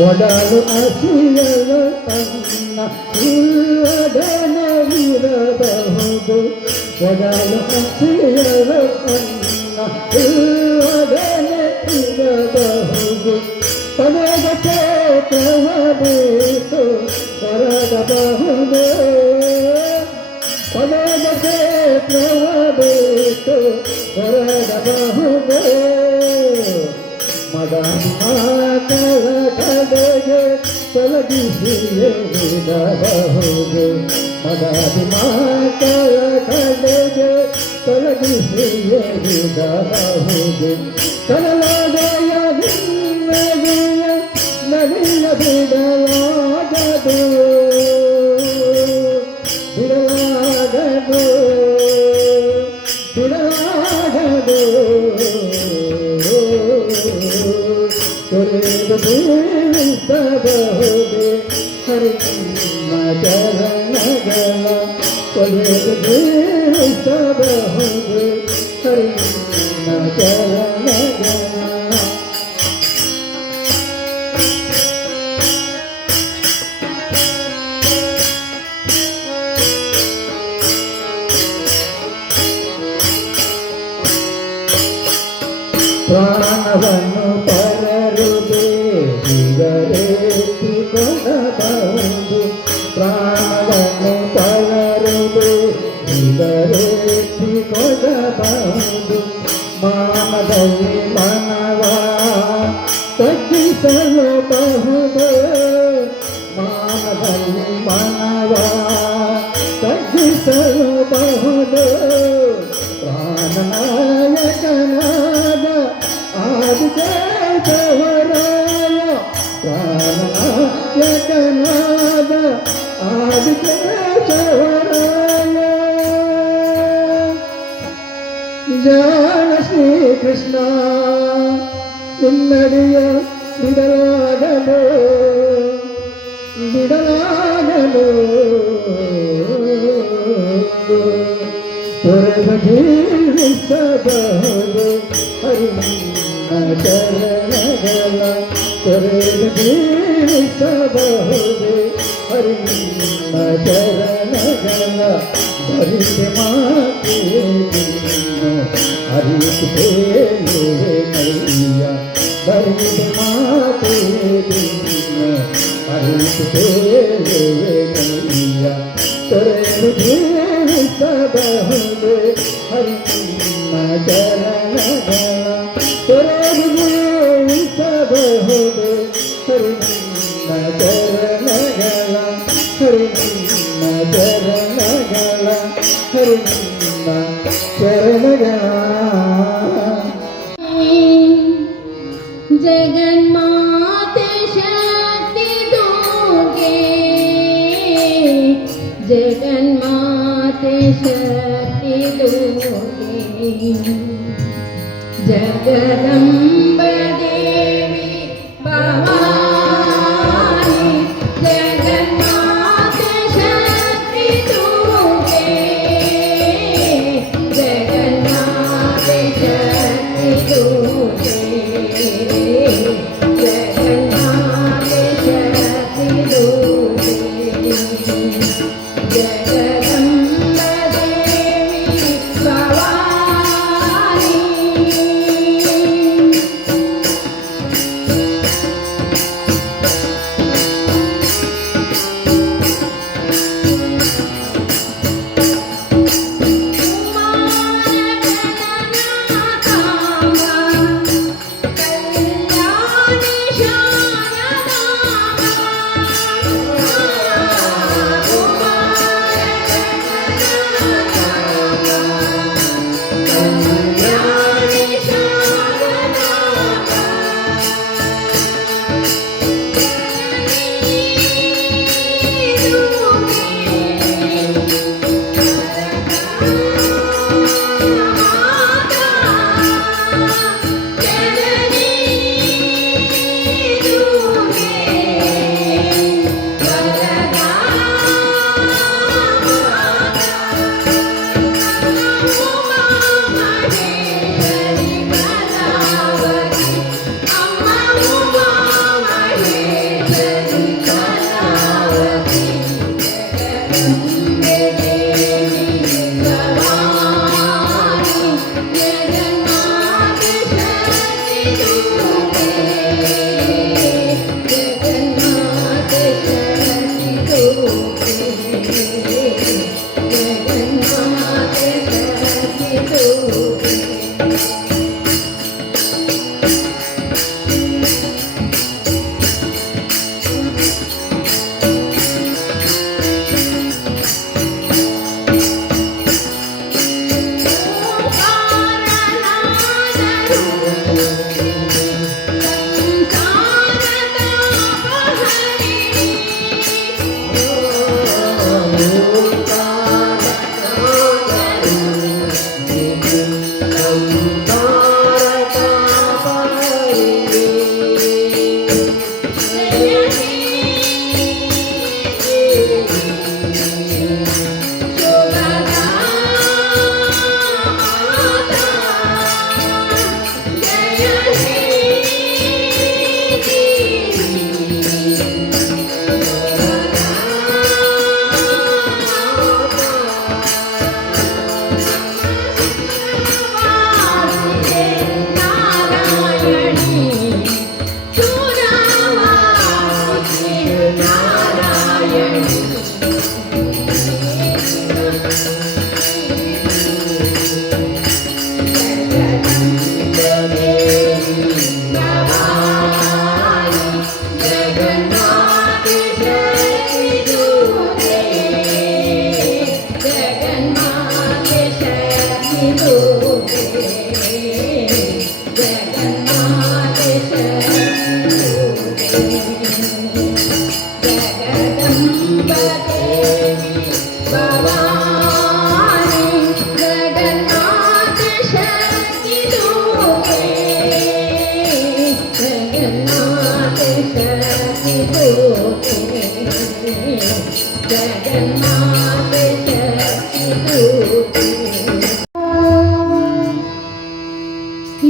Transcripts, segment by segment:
ಒಡಲು ಹಸಿಯವ ಅನ್ನ ಇಲ್ಲದನವಿರಬಹುದು ಒಡಲು ಹಸಿಯವ ಅನ್ನ ಇಲ್ಲದನವಿರಬಹುದು ಪದದ ಕ್ಷೇತ್ರವ ಬೇಕು ಹೊರಗಬಹುದು ಪದದ ಕ್ಷೇತ್ರವ ಬೇಕು ಹೊರಗಬಹುದು ಮದಮಾತರ ಕಡೆಗೆ ತೊಲಗಿಸಿಯಬಹುದು ಮದಮಾತರ ಕಡೆಗೆ ತೊಲಗಿಸಿಯಬಹುದು ಕಡಲೊಡೆಯ ಹಿನ್ನಡೆಯ ನದಿಯ ಬಿಡಲಾಗದು ಬಿಡಲಾಗದು ಬಿಡಲಾಗದು ಬಹುದು ಹರಿಮ ಚರಣಗಳ ಕೊಲೆಸಬಹುದು ಹರಿಮ ಚರಣಗಳ ಪ್ರಾಣವನ್ನು ಪರರು ಬೇಡಿದರೆತ್ತಿಕೊಳ್ಳಬಹುದು ಪ್ರಾಣವನ್ನು ಪರರು ಬೇಡಿದರೆತ್ತಿಕೊಳ್ಳಬಹುದು ಮಾನದಲ್ಲಿ ಮನವ ತಗ್ಗಿಸಲಬಹುದು ಮಾನದಲ್ಲಿ ಮನವ ತಗ್ಗಿಸಲಬಹುದು ಪ್ರಾಣನಾಯಕನಾದ ಆದಿಕೇಶವರಾಯ ಪ್ರಾಣನಾಯಕನಾದ ಆದಿಕೇಶವರಾಯ ಜಾಣ ಶ್ರೀಕೃಷ್ಣ ನಿನ್ನಡಿಯ ಬಿಡಲಾಗಲು ಬಿಡಲಾಗಲು ತೊರೆದ ಜೀವಿಸಬಹುದು ಹರಿಮ ಚರಣಗಳ ತೊರೆದ ಜೀವಿಸಬಹುದು ಹರಿಮ ಚರಣಗಳ ಭರಿಸಿ ಮಾತೇನು ಹರಿಮ ನೈಯ ಬರಿದ ಮಾತೆ ಅರಿತೇ ನೈಯ ತೊರೆದು ಬಹುದೆ ಹರಿ ಚರಣಗಳ ತೊರೆದು ಬಹುದೆ ಹರಿ ಚರಣಗಳ ಹರಿ ಚರಣಗಳ ಹರಿ ಚರಣಗಳ जगन्माते शक्ति दोगे जगन्माते शक्ति दोगे जगदम्ब देवी भवानी जगन्माते शक्ति दोगे जगन्माते शक्ति दोगे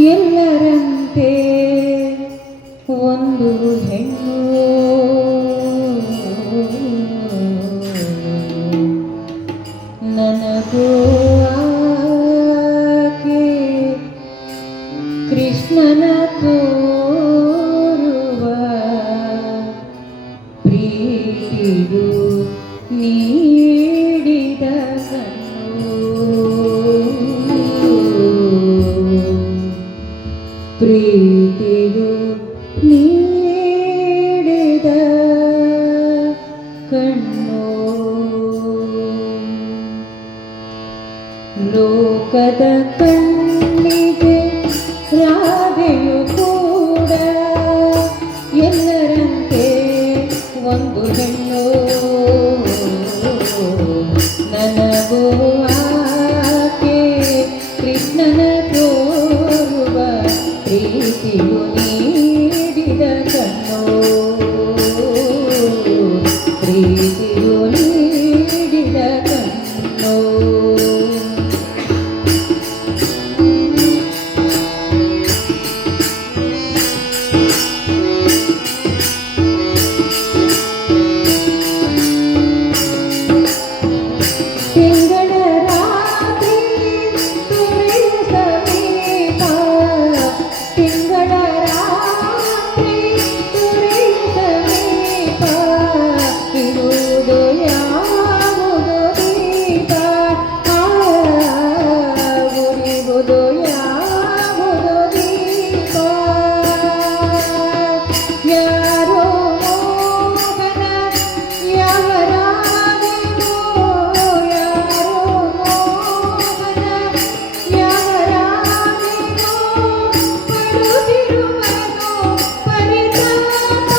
ಎಲ್ಲರಂತೆ ಒಂದು ಹೆಣ್ಣು ನನಗೂ ಆಕೆ ಕೃಷ್ಣನ ತೋರುವ ಪ್ರೀತಿಗೂ ನೀಡಿದ ಕಣ್ಣು ಪ್ರೀತಿಗೂ ನೀಡಿದ ಕಣ್ಣು ಲೋಕದ ಕಣ್ಣಿಗೆ ರಾಧೆಯು ಕೂಡ ಎಲ್ಲರಂತೆ ಒಂದು ಹೆಣ್ಣು ನನಗೂ ಆಕೆ ಕೃಷ್ಣನ ತೋರುವ ಪ್ರೀತಿಯು ನೀಡಿದ ಕಣ್ಣು ಪ್ರೀತಿಯು ನೀಡಿದ ಕಣ್ಣು ತಿಂಗಳ ರಾತ್ರಿ ತುರಿಯ ಸಮೀಪ ತಿಂಗಳ ರಾತ್ರಿ ತುರಿಯ ಸಮೀಪ ಇರುವುದು ಯಾವುದು ದೀಪ ಉರಿವುದು ಯಾವುದು ದೀಪ ಯಾರೋ ಮೋಹನ ಯಾವರಾದೆನೋ ಯಾರೋ ಮೋಹನ ಯಾವರಾದೆನೋ ಪಡುತ್ತಿರುವನು ಪರಿತಾಪ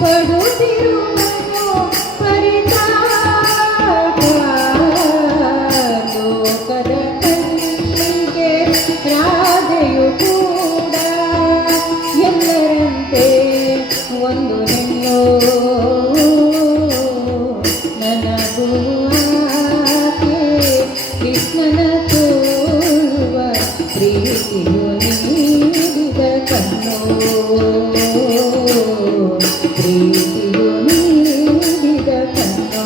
ಪಡುತ್ತಿರುವನು ಪರಿತಾಪ ಲೋಕದ ಕಣ್ಣಿಗೆ ರಾಧೆಯು ಕೂಡ ಎಲ್ಲರಂತೆ ಒಂದು ಹೆಣ್ಣು ನನಗೂ ಆಕೆ ಕೃಷ್ಣನ ತೋರುವ ಪ್ರೀತಿಯು ನೀಡಿದ ಕಣ್ಣು ಪ್ರೀತಿಯು ನೀಡಿದ ಕಣ್ಣು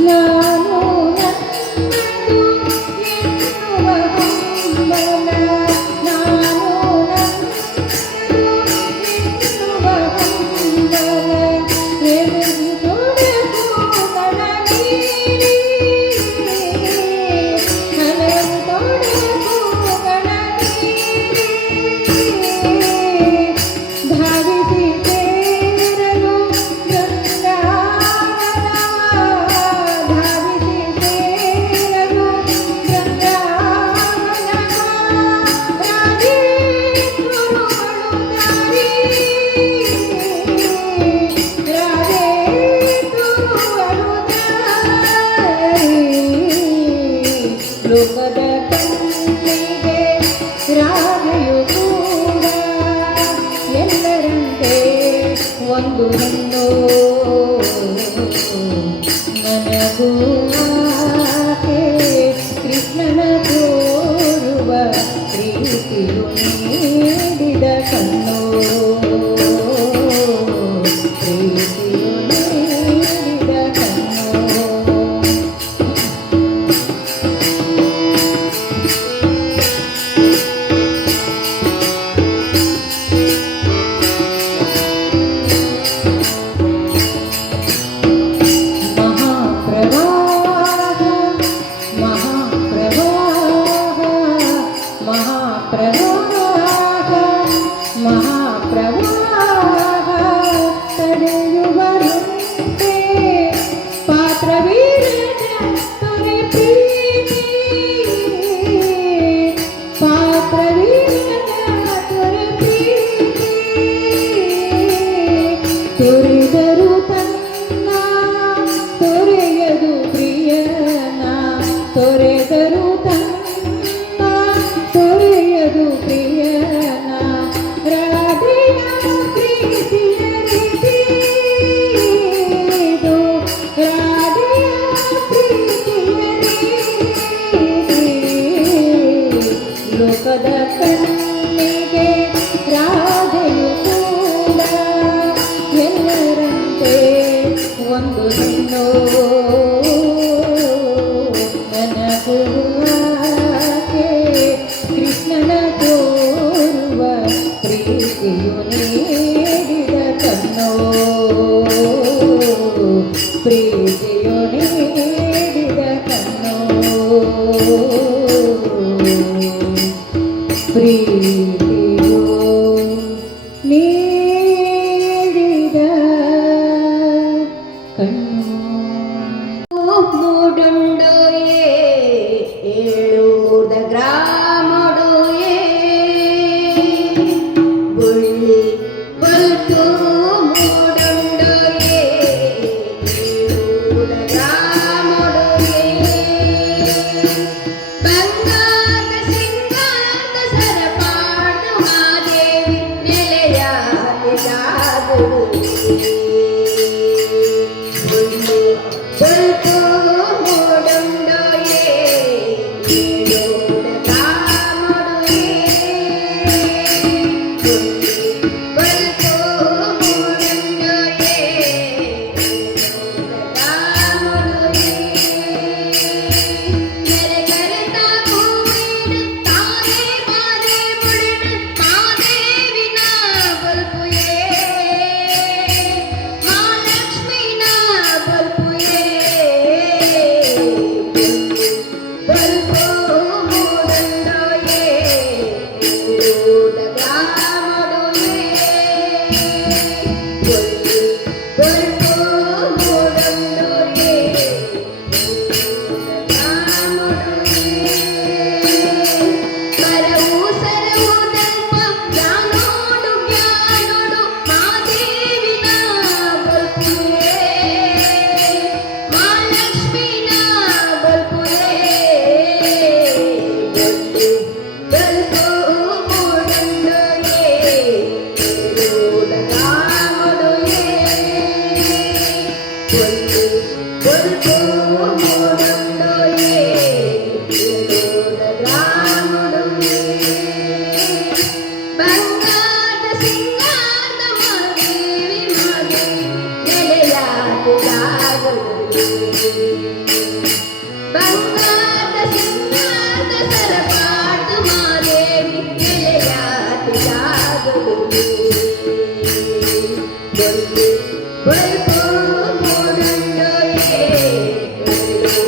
ನಾನು ನನ್ನದು ಎನ್ನುವ ಹಂಬಲ ನಾನು ನನ್ನದು ಎನ್ನುವ ಹಂಬಲ ಎದುರು ತೊಡಕು ಮನವೀರಿ ಹಲವು ತೊಡಕುಗಳ ಮೀರಿ ಧಾವಿಸಿ ಸೇರಲು ಬೃಂದಾವನ ಧಾವಿಸಿ ಸೇರಲು ಬೃಂದಾವನ ರಾಧೆ ಗುರುಗಳು ದಾರಿ ರಾಧೆ ಗುರುಗಳು ದಾರಿ ಲೋಕದ ಕಣ್ಣಿಗೆ ರಾಧೆಯು ಕೂಡ ಎಲ್ಲರಂತೆ ಒಂದು ಹೆಣ್ಣು ನನಗೂ ಆಕೆ ಕೃಷ್ಣನ ತೋರುವ ಪ್ರೀತಿಯು ನೀಡಿದ ಕಣ್ಣು ಪ್ರೀತಿಯು ನೀಡಿದ ಕಣ್ಣು ತೊರೆದರು ತನ್ನ ತೊರೆಯದು ಪ್ರಿಯನ ತೊರೆದರು ತನ್ನ ತೊರೆಯದು ಪ್ರಿಯನ ರಾಧೆಯ ಪ್ರೀತಿಯ ರೀತಿದು ರಾಧೆಯ ಪ್ರೀತಿಯ ರೀತಿ ಲೋಕದ ಕಣ್ಣಿ ಪ್ರೀತಿಯು ನೀಡಿದ ಕಣ್ಣು ಮೂಡುಂಡೋಯೇ ಏಳುವುದ ಗ್ರಾಮಡುಯೇ ಬುಳ್ಳಿ ಬಲ್ತು ಮೂಡುಂಡೋಯೇ ಏಳುವುದ ಗ್ರಾಮಡುಯೇ ಬಂಗಾರದ ಸಿಂಗಾರದ ಸರಪಾಡು ಮಾದೇವಿ ನೆಲೆಯಾಗುಡುಯೇ ಬಲ್ತು ಮೂಡುಂಡೋಯೇ ಏಳುವುದ ಗ್ರಾಮಡುಯೇ ಬಲ್ತು ಮೂಡುಂಡೋಯೇ ಏಳುವುದ ಗ್ರಾಮಡುಯೇ ನೆರೆ ಕರೆತ ಹೂವಿಡು ತಾನೇ ಮಾದೇ ಮುಡಿಡು ಮಾದೇವಿನ ಬಲ್ಪುಯೇ ಮಹಾಲಕ್ಷ್ಮಿನ ಬಲ್ಪುಯೇ ಬಲ್ಪು ಮೂಡುಂಡೋಯೇ ಏಳುವುದ ಗ್ರಾಮಡುಯೇ ಬಲ್ಪು ಮೂಡುಂಡೋಯೇ ಪರವು ಸರವು ದಲ್ಪ ಜ್ಞಾನೋಡು ಜ್ಞಾನೋಡು ಮಾದೇವಿನ ಬಲ್ಪುಯೇ ಮಹಾಲಕ್ಷ್ಮಿನ ಬಲ್ಪುಯೇ ಬಲ್ಪು ಮೂಡುಂಡೋಯೇ ಏಳುವುದ ಗ್ರಾಮಡುಯೇ ಬಲ್ಪು ಮೂಡುಂಡೋಯೇ ಏಳುವುದ ಗ್ರಾಮಡುಯೇ ಬಂಗಾರದ ಸಿಂಗಾರದ ಮಾದೇವಿ ಮಾದೇವಿ ನೆಲೆಯಾಗುವುದಾಗುವುದೇ ಬಂಗಾರದ ಸಿಂಗಾರದ ಸರಪಾಡು ಮಾದೇವಿ ನೆಲೆಯಾಗುವುದಾಗುವುದೇ ಬಲ್ಪು ಮೂಡುಂಡೋಯೇ ಏಳುವುದ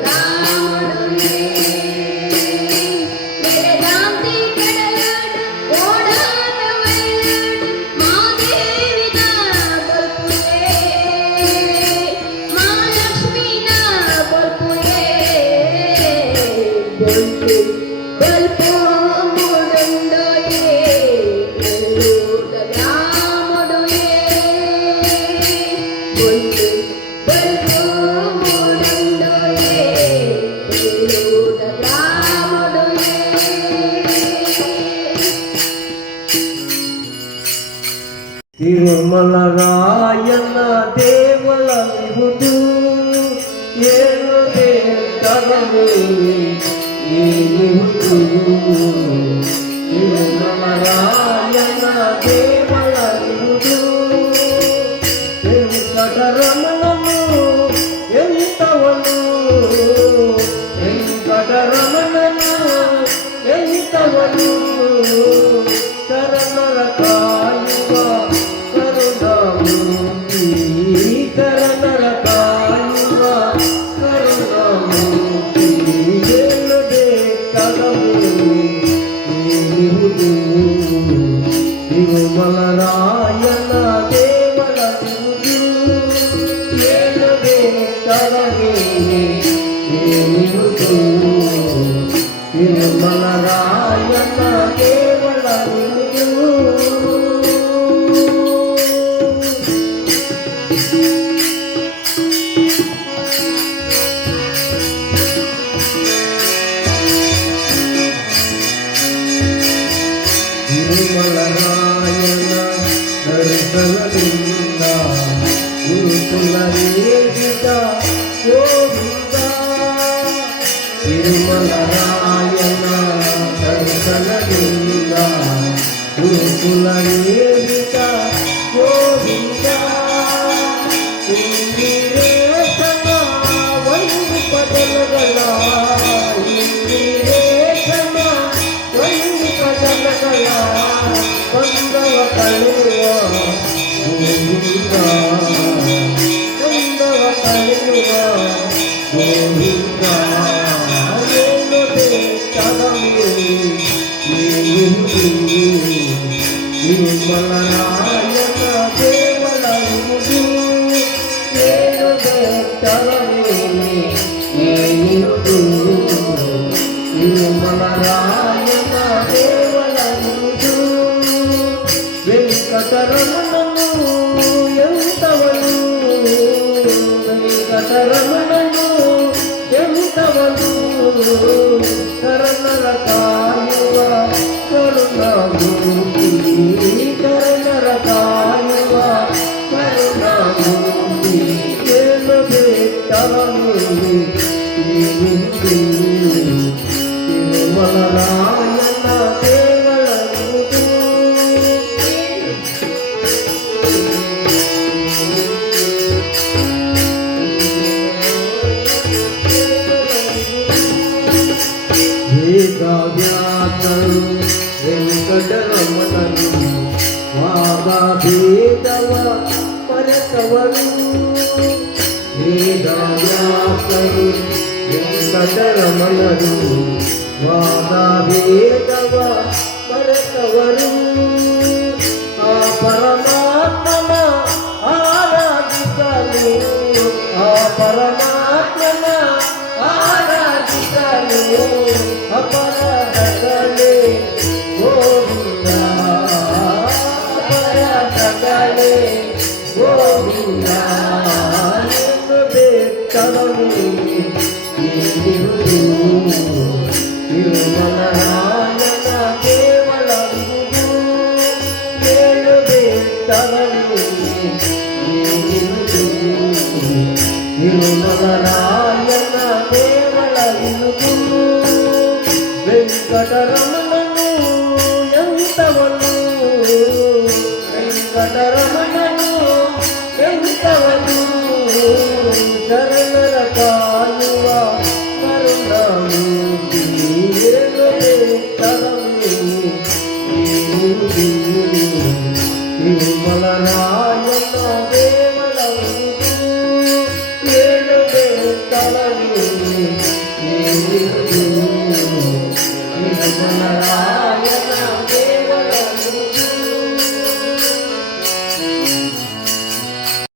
ಗ್ರಾಮಡುಯೇ ನೆರೆದಾಂತಿ ಕಡಲಾಡು ಓಡಾದ ವೈಲಾಡು ಮಾದೇವಿನ ಬಲ್ಪುಯೇ ಮಹಾಲಕ್ಷ್ಮಿನ ಬಲ್ಪುಯೇ ಬಲ್ಪು ಮೂಡುಂಡೋಯೇ ಏಳುವುದ ಗ್ರಾಮಡುಯೇ ಬಲ್ಪು ಮೂಡುಂಡೋಯೇ ಏಳುವುದ ಗ್ರಾಮಡುಯೇ ತಿರುಮಲರಾಯನ ದೇವಲವಿಹುದು ಏಳು ದೇವರೇ ಏನಿಹುದು ತಿರುಮಲರಾಯನ ದೇವಲವಿಹುದು ವೆಂಕಟರಮಣನು ಎಂತವನು ವೆಂಕಟರಮಣನು ಎಂತವನು ಶರಣರ ಕಾಯುವ ಕರುಣಾಮೂರ್ತಿ ಶರಣರ ಕಾಯುವ ಕರುಣಾಮೂರ್ತಿ ಏಳು ಬೇಕಾದವು ಏನಿಹುದು ತಿರುಮಲರಾಯನ ದೇವಲವಿಹುದು ಏಳು ಬೇಕಾದವು ಏನಿಹುದು ತಿರುಮಲರಾಯನ ದೇವಲವಿಹುದು ತಿರುಮಲರಾಯನ ದರ್ಶನದಿಂದ ಗುರುಕುಲವೇದಿತ ಗೋವಿಂದ ತಿರುಮಲರಾಯನ ದರ್ಶನದಿಂದ ಗುರುಕುಲವೇದಿತ ಗೋವಿಂದ ಇಂದಿರೇಶನ ಒಂದು ಪದಗಳ ಇಂದಿರೇಶನ ಒಂದು ಪದಗಳ ಬಂದವ ತಳೆಯುವ ಗೋವಿಂದ ಬಂದವ ತಳೆಯುವ ಗೋವಿಂದ ಏನು ಬೇಕಾದವು ನಿರ್ಮಲರಾಯನ ಕೇವಲ ಇರುವುದು ಏನು ಬೆಟ್ಟವೇ ಏನಿರುವುದು ನಿರ್ಮಲರಾಯನ ಕೇವಲ ಇರುವುದು ವೆಂಕಟರಮಣನು ಎಂತವನು ವೆಂಕಟರಮಣನು ಎಂತವನು ಕರ್ಣರ ಕಾಯುವ ಕರುಣಾಮೂರ್ತಿ ಕರ್ಣರ ಕಾಯುವ ಕರುಣಾಮೂರ್ತಿ ಕೇಳಬೇಕವನಿಗೆ ತಿರುಮಲರಾಯನ ಕೇವಲವುದು ವೇದವ್ಯಾಸರು ವೆಂಕಟರಮಣರು ವಾದಭೇದವ ಪರಕವರು ವೇದವ್ಯಾಸರು ವೆಂಕಟರಮಣರು ವಾದಭೇದವ ಪರಕವರು ಆ ಪರಮಾತ್ಮನ ಆರಾಧಿಸಲು ಆ ಪರಮಾತ್ಮನ ಆರಾಧಿಸಲು ಅಪರಾಧಗಳೇ ಗೋವಿಂದ ಅಪರಾಧಗಳೇ ಗೋವಿಂದ ಎಂದು ಬೇಕವನಿಗೆ ಏನಿರುವುದು ನಿರ್ಮಲರಾಯನ ಕೇವಲ ಕೇಳು ಬೇಕವನಿಗೆ ಏನಿರುವುದು ನಿರ್ಮಲರಾಯನ ಕೇವಲ ಇರುವುದು ವೆಂಕಟರಮಣನು ಎಂತವನು